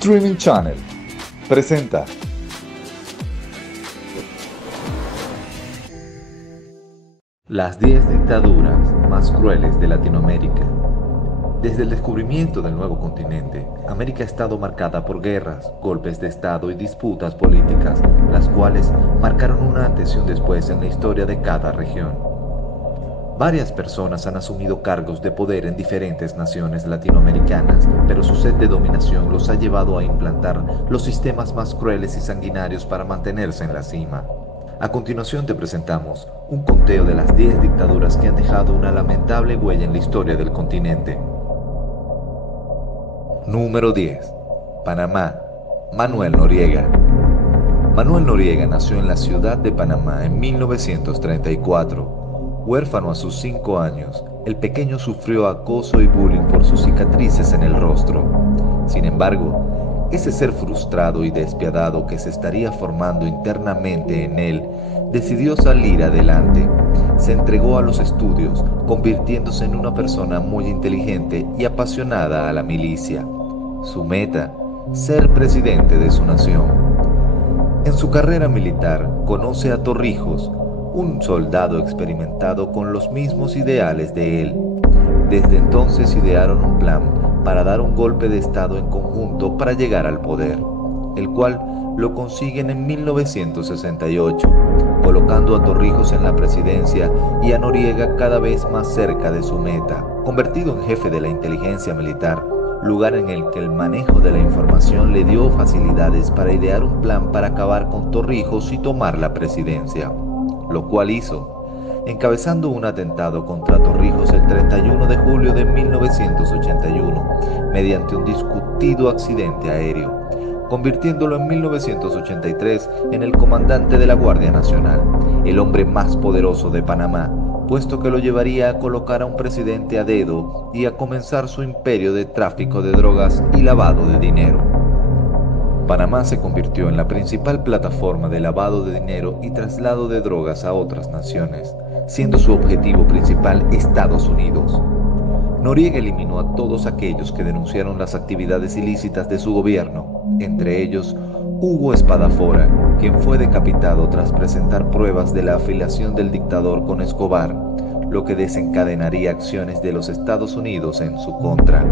Streaming Channel presenta las 10 dictaduras más crueles de Latinoamérica. Desde el descubrimiento del nuevo continente, América ha estado marcada por guerras, golpes de Estado y disputas políticas, las cuales marcaron un antes y un después en la historia de cada región. Varias personas han asumido cargos de poder en diferentes naciones latinoamericanas, pero su sed de dominación los ha llevado a implantar los sistemas más crueles y sanguinarios para mantenerse en la cima. A continuación te presentamos un conteo de las 10 dictaduras que han dejado una lamentable huella en la historia del continente. Número 10. Panamá. Manuel Noriega. Manuel Noriega nació en la ciudad de Panamá en 1934. Huérfano a sus 5 años, el pequeño sufrió acoso y bullying por sus cicatrices en el rostro. Sin embargo, ese ser frustrado y despiadado que se estaría formando internamente en él, decidió salir adelante. Se entregó a los estudios, convirtiéndose en una persona muy inteligente y apasionada a la milicia. Su meta, ser presidente de su nación. En su carrera militar, conoce a Torrijos, un soldado experimentado con los mismos ideales de él. Desde entonces idearon un plan para dar un golpe de Estado en conjunto para llegar al poder, el cual lo consiguen en 1968, colocando a Torrijos en la presidencia y a Noriega cada vez más cerca de su meta, convertido en jefe de la inteligencia militar, lugar en el que el manejo de la información le dio facilidades para idear un plan para acabar con Torrijos y tomar la presidencia, lo cual hizo, encabezando un atentado contra Torrijos el 31 de julio de 1981, mediante un discutido accidente aéreo, convirtiéndolo en 1983 en el comandante de la Guardia Nacional, el hombre más poderoso de Panamá, puesto que lo llevaría a colocar a un presidente a dedo y a comenzar su imperio de tráfico de drogas y lavado de dinero. Panamá se convirtió en la principal plataforma de lavado de dinero y traslado de drogas a otras naciones, siendo su objetivo principal Estados Unidos. Noriega eliminó a todos aquellos que denunciaron las actividades ilícitas de su gobierno, entre ellos Hugo Espadafora, quien fue decapitado tras presentar pruebas de la afiliación del dictador con Escobar, lo que desencadenaría acciones de los Estados Unidos en su contra.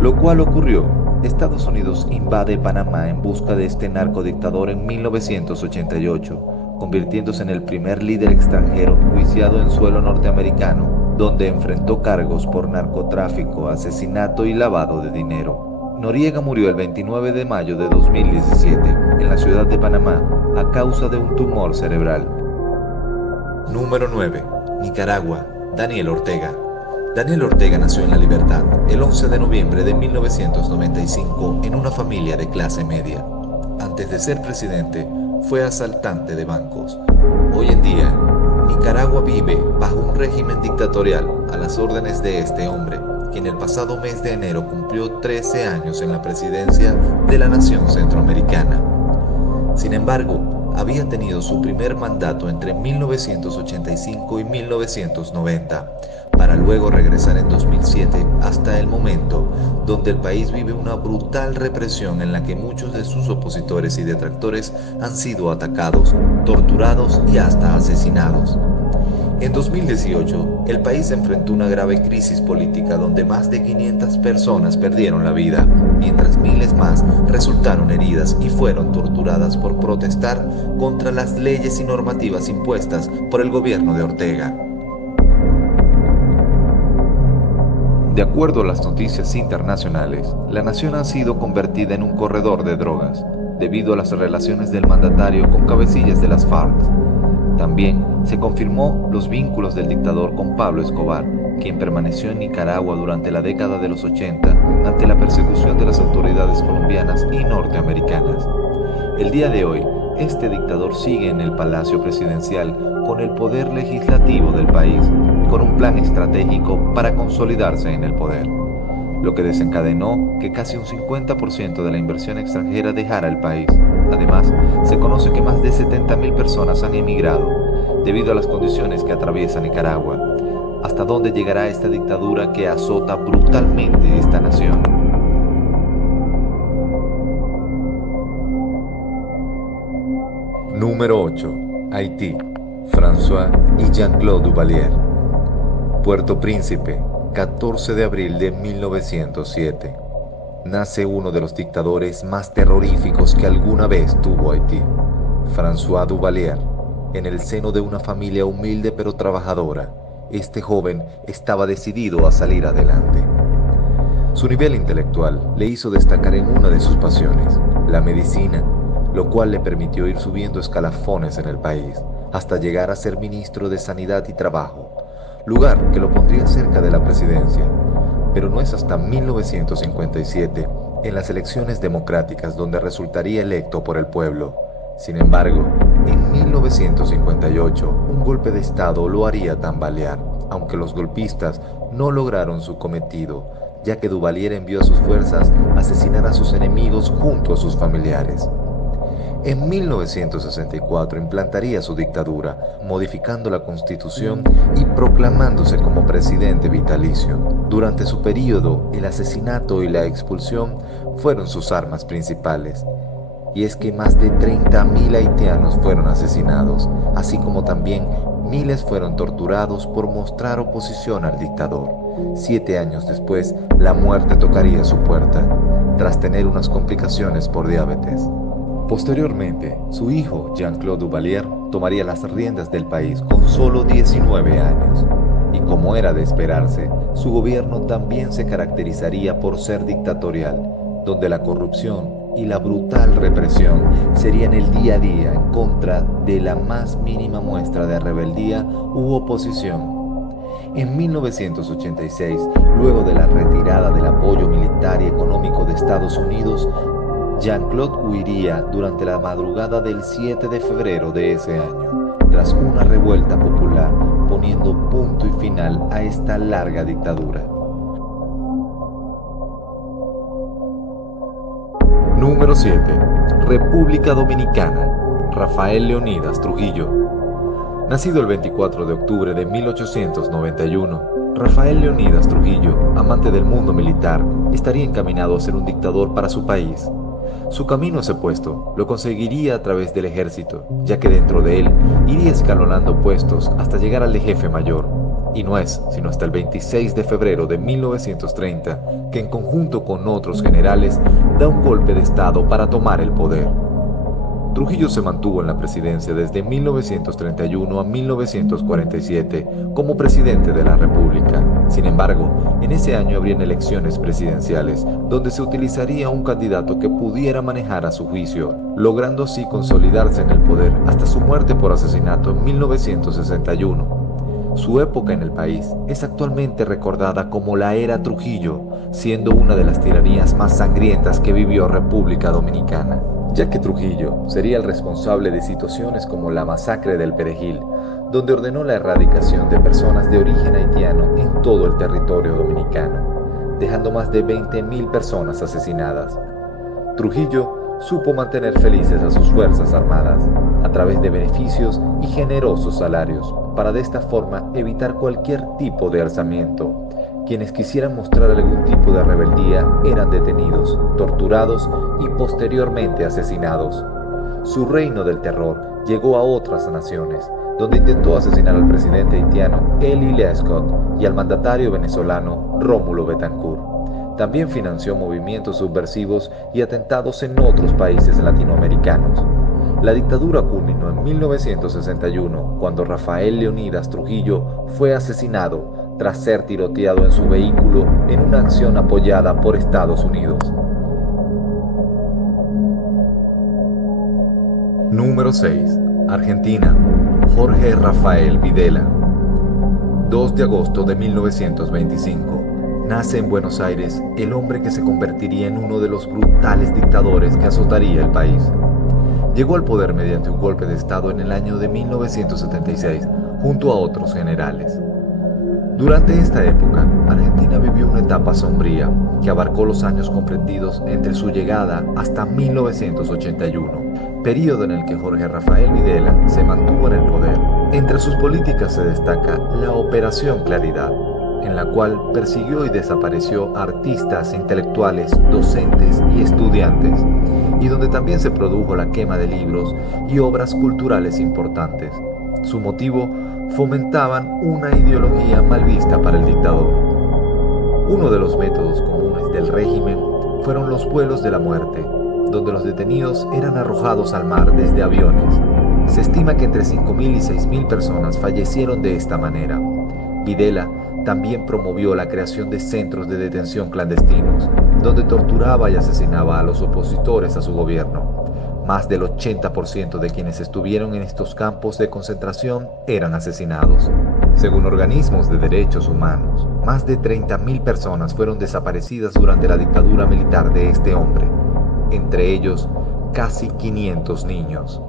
Lo cual ocurrió. Estados Unidos invade Panamá en busca de este narcodictador en 1988, convirtiéndose en el primer líder extranjero enjuiciado en suelo norteamericano, donde enfrentó cargos por narcotráfico, asesinato y lavado de dinero. Noriega murió el 29 de mayo de 2017 en la ciudad de Panamá a causa de un tumor cerebral. Número 9. Nicaragua. Daniel Ortega. Daniel Ortega nació en La Libertad el 11 de noviembre de 1995 en una familia de clase media. Antes de ser presidente, fue asaltante de bancos. Hoy en día, Nicaragua vive bajo un régimen dictatorial a las órdenes de este hombre, quien el pasado mes de enero cumplió 13 años en la presidencia de la nación centroamericana. Sin embargo, había tenido su primer mandato entre 1985 y 1990, para luego regresar en 2007 hasta el momento donde el país vive una brutal represión en la que muchos de sus opositores y detractores han sido atacados, torturados y hasta asesinados. En 2018, el país enfrentó una grave crisis política donde más de 500 personas perdieron la vida, mientras miles más resultaron heridas y fueron torturadas por protestar contra las leyes y normativas impuestas por el gobierno de Ortega. De acuerdo a las noticias internacionales, la nación ha sido convertida en un corredor de drogas, debido a las relaciones del mandatario con cabecillas de las FARC. También se confirmó los vínculos del dictador con Pablo Escobar, quien permaneció en Nicaragua durante la década de los 80 ante la persecución de las autoridades colombianas y norteamericanas. El día de hoy, este dictador sigue en el Palacio Presidencial con el poder legislativo del país, con un plan estratégico para consolidarse en el poder, lo que desencadenó que casi un 50% de la inversión extranjera dejara el país. Además, se conoce que más de 70.000 personas han emigrado debido a las condiciones que atraviesa Nicaragua. ¿Hasta dónde llegará esta dictadura que azota brutalmente esta nación? Número 8. Haití. François y Jean-Claude Duvalier. Puerto Príncipe, 14 de abril de 1907. Nace uno de los dictadores más terroríficos que alguna vez tuvo Haití, François Duvalier. En el seno de una familia humilde pero trabajadora, este joven estaba decidido a salir adelante. Su nivel intelectual le hizo destacar en una de sus pasiones, la medicina, lo cual le permitió ir subiendo escalafones en el país, hasta llegar a ser ministro de Sanidad y Trabajo, lugar que lo pondría cerca de la presidencia. Pero no es hasta 1957, en las elecciones democráticas, donde resultaría electo por el pueblo. Sin embargo, en 1958, un golpe de Estado lo haría tambalear, aunque los golpistas no lograron su cometido, ya que Duvalier envió a sus fuerzas a asesinar a sus enemigos junto a sus familiares. En 1964 implantaría su dictadura, modificando la Constitución y proclamándose como presidente vitalicio. Durante su periodo, el asesinato y la expulsión fueron sus armas principales. Y es que más de 30.000 haitianos fueron asesinados, así como también miles fueron torturados por mostrar oposición al dictador. 7 años después, la muerte tocaría su puerta, tras tener unas complicaciones por diabetes. Posteriormente, su hijo, Jean-Claude Duvalier, tomaría las riendas del país con solo 19 años. Y como era de esperarse, su gobierno también se caracterizaría por ser dictatorial, donde la corrupción y la brutal represión serían el día a día en contra de la más mínima muestra de rebeldía u oposición. En 1986, luego de la retirada del apoyo militar y económico de Estados Unidos, Jean-Claude huiría durante la madrugada del 7 de febrero de ese año, tras una revuelta popular, poniendo punto y final a esta larga dictadura. Número 7. República Dominicana. Rafael Leónidas Trujillo. Nacido el 24 de octubre de 1891, Rafael Leónidas Trujillo, amante del mundo militar, estaría encaminado a ser un dictador para su país. Su camino a ese puesto lo conseguiría a través del ejército, ya que dentro de él iría escalonando puestos hasta llegar al de jefe mayor. Y no es sino hasta el 26 de febrero de 1930 que, en conjunto con otros generales, da un golpe de Estado para tomar el poder. Trujillo se mantuvo en la presidencia desde 1931 a 1947 como presidente de la República. Sin embargo, en ese año habrían elecciones presidenciales, donde se utilizaría un candidato que pudiera manejar a su juicio, logrando así consolidarse en el poder hasta su muerte por asesinato en 1961. Su época en el país es actualmente recordada como la Era Trujillo, siendo una de las tiranías más sangrientas que vivió República Dominicana, ya que Trujillo sería el responsable de situaciones como la masacre del Perejil, donde ordenó la erradicación de personas de origen haitiano en todo el territorio dominicano, dejando más de 20.000 personas asesinadas. Trujillo supo mantener felices a sus fuerzas armadas a través de beneficios y generosos salarios, para de esta forma evitar cualquier tipo de alzamiento. Quienes quisieran mostrar algún tipo de rebeldía eran detenidos, torturados y posteriormente asesinados. Su reino del terror llegó a otras naciones, donde intentó asesinar al presidente haitiano Eli Lescott y al mandatario venezolano Rómulo Betancourt. También financió movimientos subversivos y atentados en otros países latinoamericanos. La dictadura culminó en 1961, cuando Rafael Leónidas Trujillo fue asesinado tras ser tiroteado en su vehículo en una acción apoyada por Estados Unidos. Número 6. Argentina. Jorge Rafael Videla. 2 de agosto de 1925. Nace en Buenos Aires el hombre que se convertiría en uno de los brutales dictadores que azotaría el país. Llegó al poder mediante un golpe de Estado en el año de 1976, junto a otros generales. Durante esta época, Argentina vivió una etapa sombría que abarcó los años comprendidos entre su llegada hasta 1981, periodo en el que Jorge Rafael Videla se mantuvo en el poder. Entre sus políticas se destaca la Operación Claridad, en la cual persiguió y desapareció artistas, intelectuales, docentes y estudiantes, y donde también se produjo la quema de libros y obras culturales importantes. Su motivo: fomentaban una ideología mal vista para el dictador. Uno de los métodos comunes del régimen fueron los vuelos de la muerte, donde los detenidos eran arrojados al mar desde aviones. Se estima que entre 5.000 y 6.000 personas fallecieron de esta manera. Videla también promovió la creación de centros de detención clandestinos, donde torturaba y asesinaba a los opositores a su gobierno. Más del 80% de quienes estuvieron en estos campos de concentración eran asesinados. Según organismos de derechos humanos, más de 30.000 personas fueron desaparecidas durante la dictadura militar de este hombre, entre ellos casi 500 niños.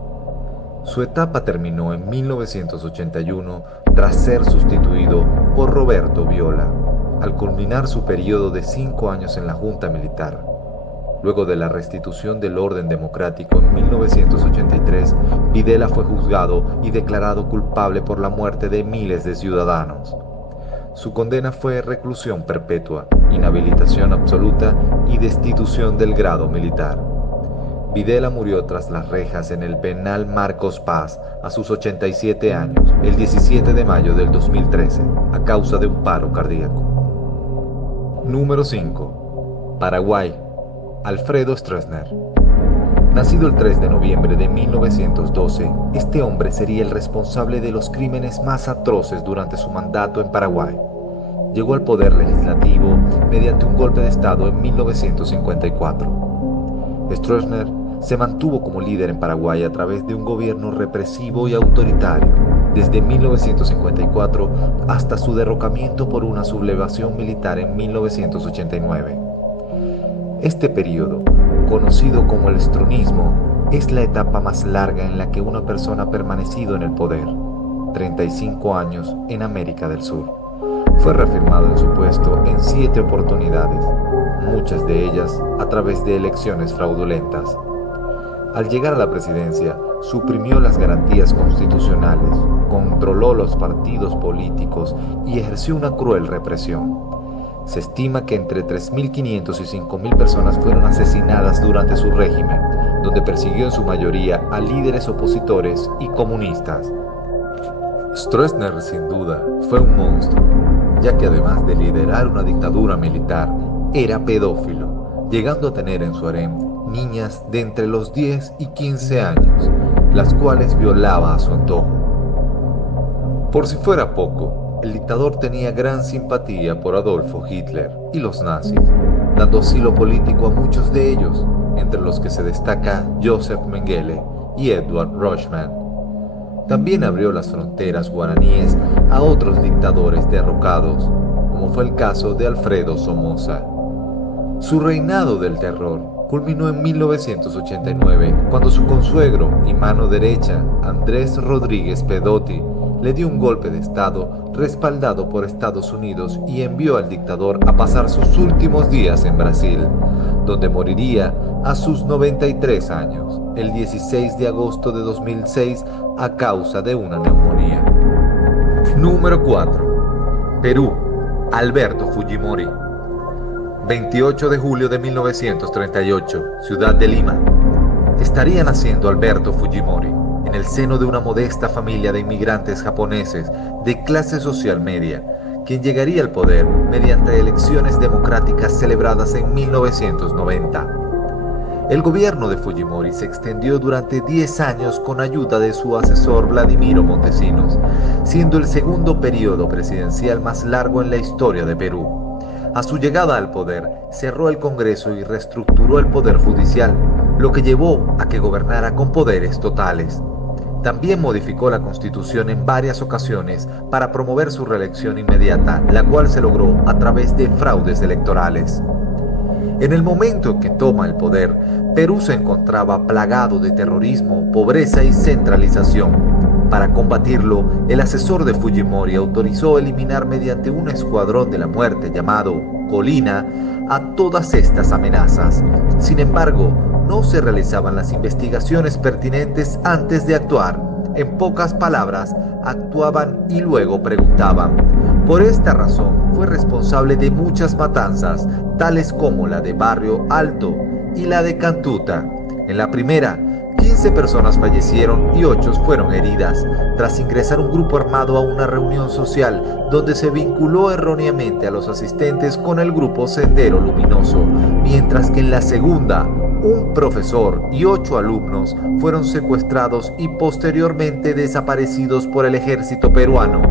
Su etapa terminó en 1981 tras ser sustituido por Roberto Viola, al culminar su periodo de 5 años en la Junta Militar. Luego de la restitución del orden democrático en 1983, Videla fue juzgado y declarado culpable por la muerte de miles de ciudadanos. Su condena fue reclusión perpetua, inhabilitación absoluta y destitución del grado militar. Videla murió tras las rejas en el penal Marcos Paz a sus 87 años, el 17 de mayo del 2013, a causa de un paro cardíaco. Número 5. Paraguay. Alfredo Stroessner. Nacido el 3 de noviembre de 1912, este hombre sería el responsable de los crímenes más atroces durante su mandato en Paraguay. Llegó al poder legislativo mediante un golpe de Estado en 1954. Stroessner se mantuvo como líder en Paraguay a través de un gobierno represivo y autoritario, desde 1954 hasta su derrocamiento por una sublevación militar en 1989. Este periodo, conocido como el stroessnerismo, es la etapa más larga en la que una persona ha permanecido en el poder, 35 años en América del Sur. Fue reafirmado en su puesto en 7 oportunidades, muchas de ellas a través de elecciones fraudulentas. Al llegar a la presidencia, suprimió las garantías constitucionales, controló los partidos políticos y ejerció una cruel represión. Se estima que entre 3.500 y 5.000 personas fueron asesinadas durante su régimen, donde persiguió en su mayoría a líderes opositores y comunistas. Stroessner, sin duda, fue un monstruo, ya que además de liderar una dictadura militar, era pedófilo, llegando a tener en su harem niñas de entre los 10 y 15 años, las cuales violaba a su antojo. Por si fuera poco, el dictador tenía gran simpatía por Adolfo Hitler y los nazis, dando asilo político a muchos de ellos, entre los que se destaca Joseph Mengele y Edward Rochman. También abrió las fronteras guaraníes a otros dictadores derrocados, como fue el caso de Alfredo Somoza. Su reinado del terror culminó en 1989, cuando su consuegro y mano derecha, Andrés Rodríguez Pedotti, le dio un golpe de Estado respaldado por Estados Unidos y envió al dictador a pasar sus últimos días en Brasil, donde moriría a sus 93 años, el 16 de agosto de 2006, a causa de una neumonía. Número 4. Perú. Alberto Fujimori. 28 de julio de 1938, ciudad de Lima. Estaría naciendo Alberto Fujimori en el seno de una modesta familia de inmigrantes japoneses de clase social media, quien llegaría al poder mediante elecciones democráticas celebradas en 1990. El gobierno de Fujimori se extendió durante 10 años con ayuda de su asesor Vladimiro Montesinos, siendo el segundo periodo presidencial más largo en la historia de Perú. A su llegada al poder, cerró el Congreso y reestructuró el Poder Judicial, lo que llevó a que gobernara con poderes totales. También modificó la Constitución en varias ocasiones para promover su reelección inmediata, la cual se logró a través de fraudes electorales. En el momento en que toma el poder, Perú se encontraba plagado de terrorismo, pobreza y centralización. Para combatirlo, el asesor de Fujimori autorizó eliminar mediante un escuadrón de la muerte llamado Colina a todas estas amenazas. Sin embargo, no se realizaban las investigaciones pertinentes antes de actuar. En pocas palabras, actuaban y luego preguntaban. Por esta razón fue responsable de muchas matanzas, tales como la de Barrio Alto y la de Cantuta. En la primera, 15 personas fallecieron y 8 fueron heridas, tras ingresar un grupo armado a una reunión social donde se vinculó erróneamente a los asistentes con el grupo Sendero Luminoso, mientras que en la segunda, un profesor y 8 alumnos fueron secuestrados y posteriormente desaparecidos por el ejército peruano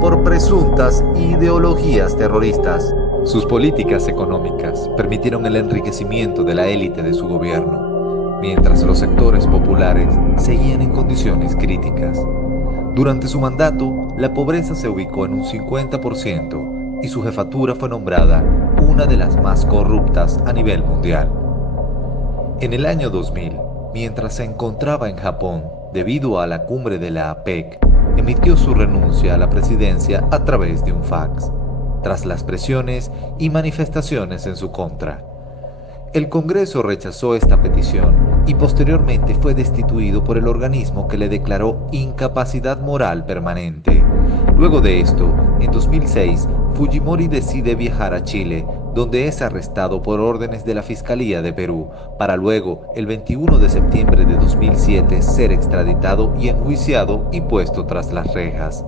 por presuntas ideologías terroristas. Sus políticas económicas permitieron el enriquecimiento de la élite de su gobierno, mientras los sectores populares seguían en condiciones críticas. Durante su mandato, la pobreza se ubicó en un 50% y su jefatura fue nombrada una de las más corruptas a nivel mundial. En el año 2000, mientras se encontraba en Japón debido a la cumbre de la APEC, emitió su renuncia a la presidencia a través de un fax, tras las presiones y manifestaciones en su contra. El Congreso rechazó esta petición y posteriormente fue destituido por el organismo que le declaró incapacidad moral permanente. Luego de esto, en 2006, Fujimori decide viajar a Chile, donde es arrestado por órdenes de la Fiscalía de Perú, para luego, el 21 de septiembre de 2007, ser extraditado y enjuiciado y puesto tras las rejas.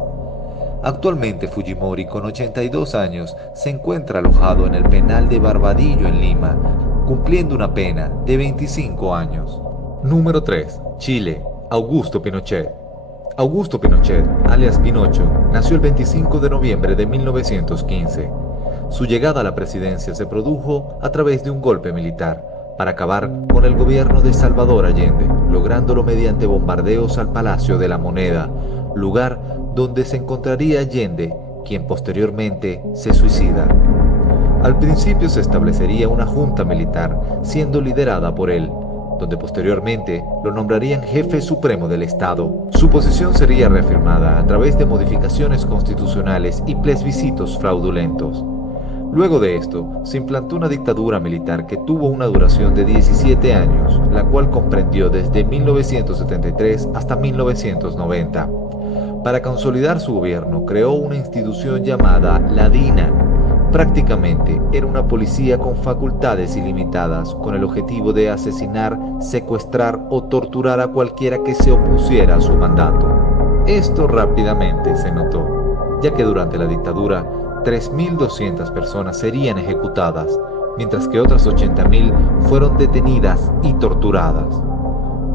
Actualmente Fujimori, con 82 años, se encuentra alojado en el penal de Barbadillo en Lima, cumpliendo una pena de 25 años. Número 3. Chile. Augusto Pinochet. Augusto Pinochet, alias Pinocho, nació el 25 de noviembre de 1915. Su llegada a la presidencia se produjo a través de un golpe militar para acabar con el gobierno de Salvador Allende, lográndolo mediante bombardeos al Palacio de la Moneda, lugar donde se encontraría Allende, quien posteriormente se suicida. Al principio se establecería una junta militar, siendo liderada por él, donde posteriormente lo nombrarían jefe supremo del Estado. Su posición sería reafirmada a través de modificaciones constitucionales y plebiscitos fraudulentos. Luego de esto, se implantó una dictadura militar que tuvo una duración de 17 años, la cual comprendió desde 1973 hasta 1990. Para consolidar su gobierno, creó una institución llamada la DINA. Prácticamente era una policía con facultades ilimitadas, con el objetivo de asesinar, secuestrar o torturar a cualquiera que se opusiera a su mandato. Esto rápidamente se notó, ya que durante la dictadura 3.200 personas serían ejecutadas, mientras que otras 80.000 fueron detenidas y torturadas.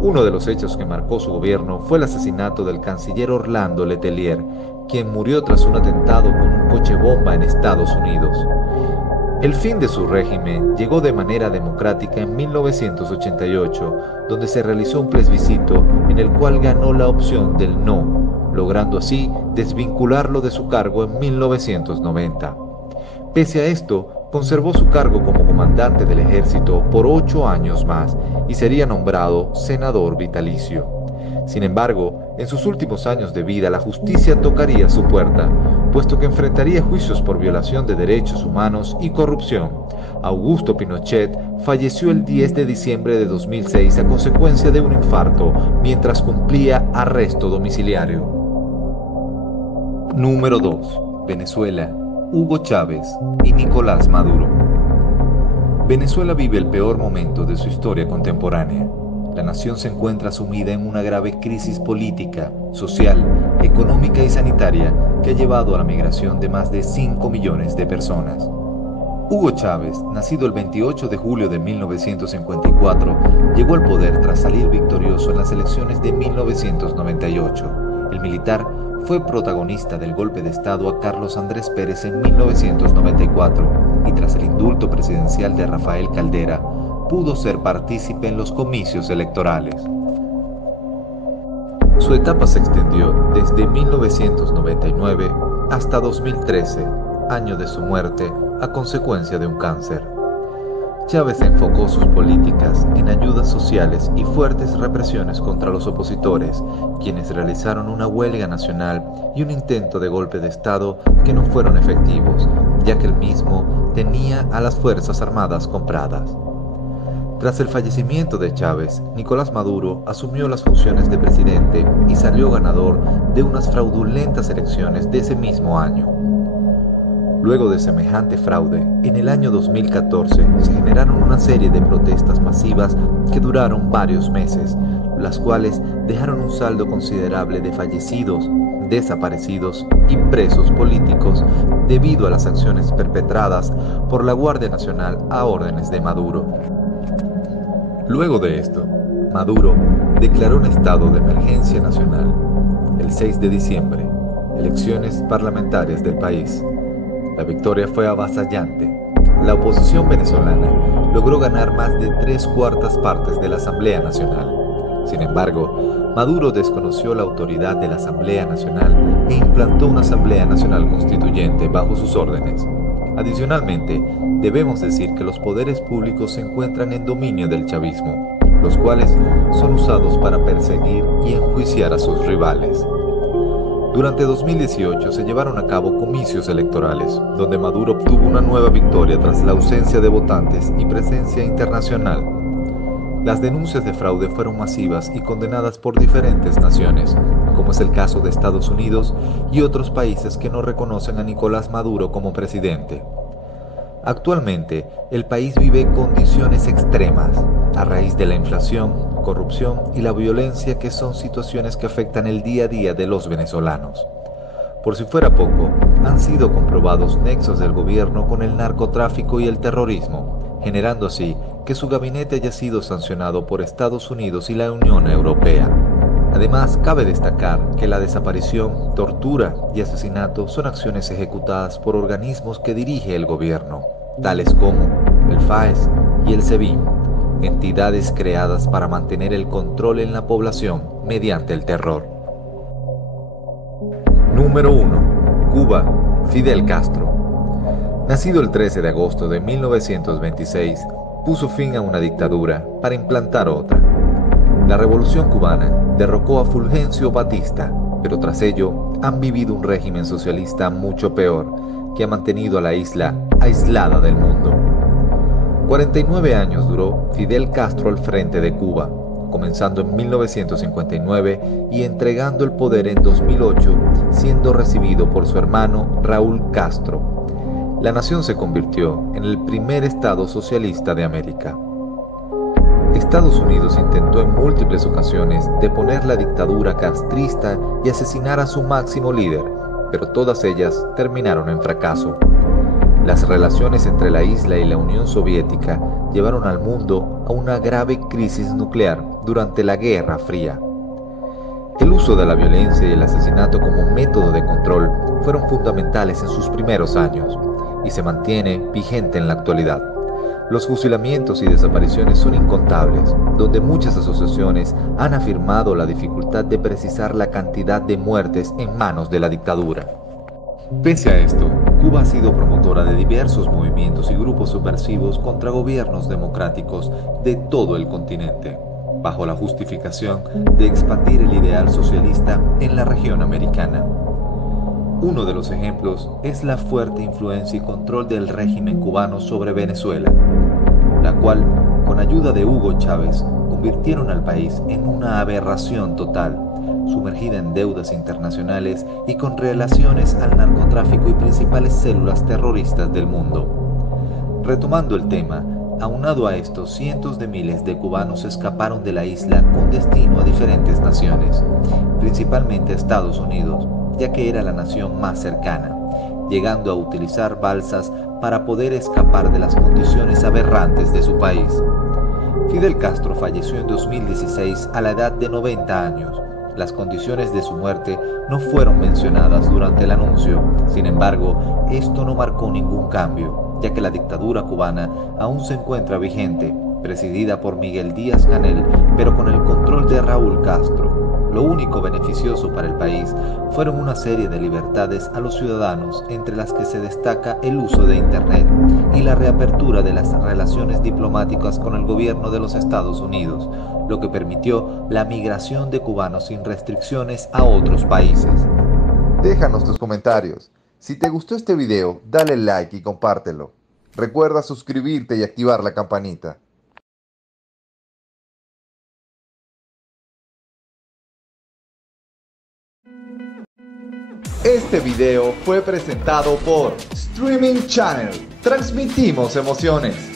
Uno de los hechos que marcó su gobierno fue el asesinato del canciller Orlando Letelier, quien murió tras un atentado con un coche bomba en Estados Unidos. El fin de su régimen llegó de manera democrática en 1988, donde se realizó un plebiscito en el cual ganó la opción del no, logrando así desvincularlo de su cargo en 1990. Pese a esto, conservó su cargo como comandante del ejército por 8 años más y sería nombrado senador vitalicio. Sin embargo, en sus últimos años de vida la justicia tocaría su puerta, puesto que enfrentaría juicios por violación de derechos humanos y corrupción. Augusto Pinochet falleció el 10 de diciembre de 2006 a consecuencia de un infarto mientras cumplía arresto domiciliario. Número 2. Venezuela. Hugo Chávez y Nicolás Maduro. Venezuela vive el peor momento de su historia contemporánea. La nación se encuentra sumida en una grave crisis política, social, económica y sanitaria que ha llevado a la migración de más de 5 millones de personas. Hugo Chávez, nacido el 28 de julio de 1954, llegó al poder tras salir victorioso en las elecciones de 1998. El militar fue protagonista del golpe de Estado a Carlos Andrés Pérez en 1994 y tras el indulto presidencial de Rafael Caldera, pudo ser partícipe en los comicios electorales. Su etapa se extendió desde 1999 hasta 2013, año de su muerte a consecuencia de un cáncer. Chávez enfocó sus políticas en ayudas sociales y fuertes represiones contra los opositores, quienes realizaron una huelga nacional y un intento de golpe de Estado que no fueron efectivos, ya que el mismo tenía a las Fuerzas Armadas compradas. Tras el fallecimiento de Chávez, Nicolás Maduro asumió las funciones de presidente y salió ganador de unas fraudulentas elecciones de ese mismo año. Luego de semejante fraude, en el año 2014 se generaron una serie de protestas masivas que duraron varios meses, las cuales dejaron un saldo considerable de fallecidos, desaparecidos y presos políticos debido a las acciones perpetradas por la Guardia Nacional a órdenes de Maduro. Luego de esto, Maduro declaró un estado de emergencia nacional. El 6 de diciembre, elecciones parlamentarias del país. La victoria fue avasallante. La oposición venezolana logró ganar más de 3/4 partes de la Asamblea Nacional. Sin embargo, Maduro desconoció la autoridad de la Asamblea Nacional e implantó una Asamblea Nacional Constituyente bajo sus órdenes. Adicionalmente, debemos decir que los poderes públicos se encuentran en dominio del chavismo, los cuales son usados para perseguir y enjuiciar a sus rivales. Durante 2018 se llevaron a cabo comicios electorales, donde Maduro obtuvo una nueva victoria tras la ausencia de votantes y presencia internacional. Las denuncias de fraude fueron masivas y condenadas por diferentes naciones, como es el caso de Estados Unidos y otros países que no reconocen a Nicolás Maduro como presidente. Actualmente, el país vive condiciones extremas a raíz de la inflación, corrupción y la violencia, que son situaciones que afectan el día a día de los venezolanos. Por si fuera poco, han sido comprobados nexos del gobierno con el narcotráfico y el terrorismo, generando así que su gabinete haya sido sancionado por Estados Unidos y la Unión Europea. Además, cabe destacar que la desaparición, tortura y asesinato son acciones ejecutadas por organismos que dirige el gobierno, tales como el FAES y el SEBIN, entidades creadas para mantener el control en la población mediante el terror. Número 1. Cuba, Fidel Castro. Nacido el 13 de agosto de 1926, puso fin a una dictadura para implantar otra. La Revolución Cubana derrocó a Fulgencio Batista, pero tras ello han vivido un régimen socialista mucho peor, que ha mantenido a la isla aislada del mundo. 49 años duró Fidel Castro al frente de Cuba, comenzando en 1959 y entregando el poder en 2008, siendo recibido por su hermano Raúl Castro. La nación se convirtió en el primer estado socialista de América. Estados Unidos intentó en múltiples ocasiones deponer la dictadura castrista y asesinar a su máximo líder, pero todas ellas terminaron en fracaso. Las relaciones entre la isla y la Unión Soviética llevaron al mundo a una grave crisis nuclear durante la Guerra Fría. El uso de la violencia y el asesinato como método de control fueron fundamentales en sus primeros años y se mantiene vigente en la actualidad. Los fusilamientos y desapariciones son incontables, donde muchas asociaciones han afirmado la dificultad de precisar la cantidad de muertes en manos de la dictadura. Pese a esto, Cuba ha sido promotora de diversos movimientos y grupos subversivos contra gobiernos democráticos de todo el continente, bajo la justificación de expandir el ideal socialista en la región americana. Uno de los ejemplos es la fuerte influencia y control del régimen cubano sobre Venezuela, la cual, con ayuda de Hugo Chávez, convirtieron al país en una aberración total, sumergida en deudas internacionales y con relaciones al narcotráfico y principales células terroristas del mundo. Retomando el tema, aunado a esto, cientos de miles de cubanos escaparon de la isla con destino a diferentes naciones, principalmente a Estados Unidos, ya que era la nación más cercana, llegando a utilizar balsas para poder escapar de las condiciones aberrantes de su país. Fidel Castro falleció en 2016 a la edad de 90 años. Las condiciones de su muerte no fueron mencionadas durante el anuncio. Sin embargo, esto no marcó ningún cambio, ya que la dictadura cubana aún se encuentra vigente, presidida por Miguel Díaz-Canel, pero con el control de Raúl Castro. Lo único beneficioso para el país fueron una serie de libertades a los ciudadanos, entre las que se destaca el uso de Internet y la reapertura de las relaciones diplomáticas con el gobierno de los Estados Unidos, lo que permitió la migración de cubanos sin restricciones a otros países. Déjanos tus comentarios. Si te gustó este video, dale like y compártelo. Recuerda suscribirte y activar la campanita. Este video fue presentado por Streaming Channel. Transmitimos emociones.